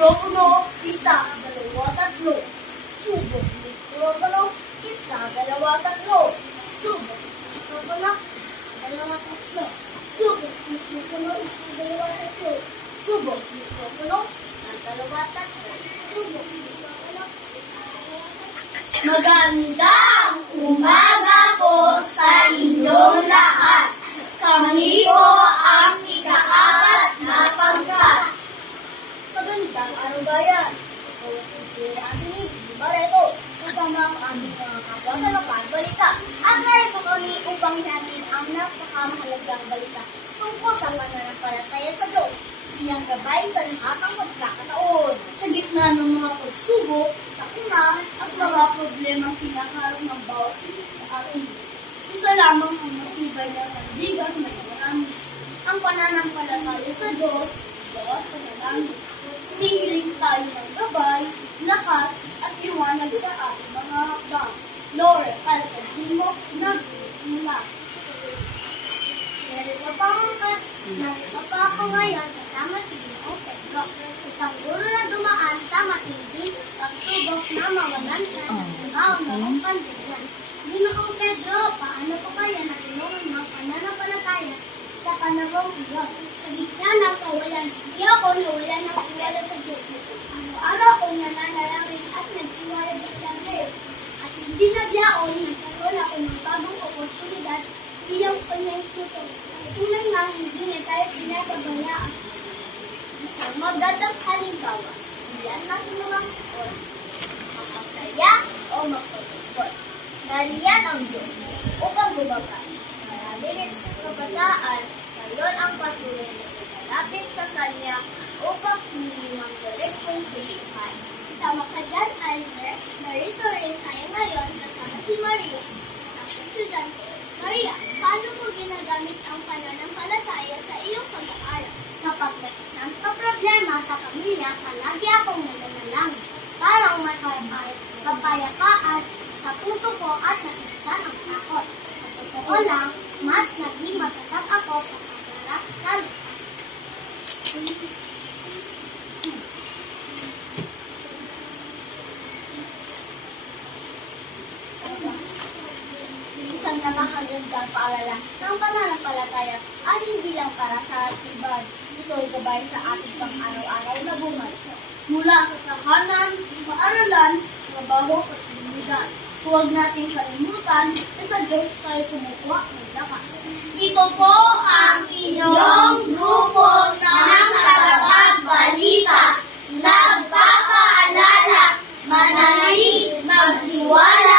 mikropono, isa, dalawa, tatlo. Subok, mikropono, isa, dalawa, tatlo. Subok, mikropono, dalawa, tatlo. Subok, mikropono, isa, dalawa, tatlo. Subok, mikropono, isa, dalawa, tatlo. Subok, mikropono, magandang umaga po sa inyong lahat. Kami po ang ika-4 na pangkat. Magandang araw bayan. Ito si Anthony Barreto. Upang ang aming mga kasama ng balita. At narito kami upang ihatid ang napakamahalagang balita tungkol sa pananampalataya sa Diyos bilang gabay sa lahat ng pagkakataon. Sa gitna ng mga pagsubok, sakuna at mga problemang kinakaharap ng bawat isa sa atin. Isa lamang ang matibay na sandigan na marami. Ang pananampalataya sa Diyos, bawat panalangin. Humihiling tayo ng gabay, lakas, at liwanag sa ating mga hakbang. Lord, kalpagdimo, nagmula. Narito pa ako ngayon kasama si Ginoong Pedro, isang guro na dumaan sa matinding pagsubok na mawalan siya ng trabaho noong pandemya. Ginoong Pedro, paano po kaya natulungan ng pananampalataya sa panahong iyon? Sa gitna ng kawalan, hindi ako nawalan ng tiwala sa Diyos. Araw-araw akong nananalangin at nagtiwala sa Evangelyo. At hindi naglaon, nagkaroon ako ng bagong oportunidad bilang kanyang tutor. Tunay nga hindi na tayo pinapabayaan. Isang magandang halimbawa, iyan natin mga oras. Makasaya o magpasipot. Nariyan ang Diyos upang bumabay. Marami rin sa kabataan, ngayon ang patuloy na ikalapit sa Kanya upang hindi ng direksyon sa buhay. Tama ka dyan, Albert. Narito rin tayo ngayon kasama si Maria, ang estudyante. Maria, paano mo ginagamit ang pananampalataya sa iyong pag-aaral? Kapag may isang problema sa pamilya, palagi akong nananalangin. Parang may kapayapaan sa puso ko at natisan ang takot. Sa totoo lang, mas naging matatag ako sa pagharap sa lupa. Isang napakagandang paaralan ng pananampalataya ay hindi lang para sa atibad. Ito'y gabay sa ating pang-araw-araw na buhay. Mula sa tahanan, paaralan, trabaho at komunidad. Huwag nating kalimutan na sa Diyos tayo kumukuha ng lakas. Ito po ang inyong grupo ng tagapagbalita. Nagpapaalala, manalig, magtiwala,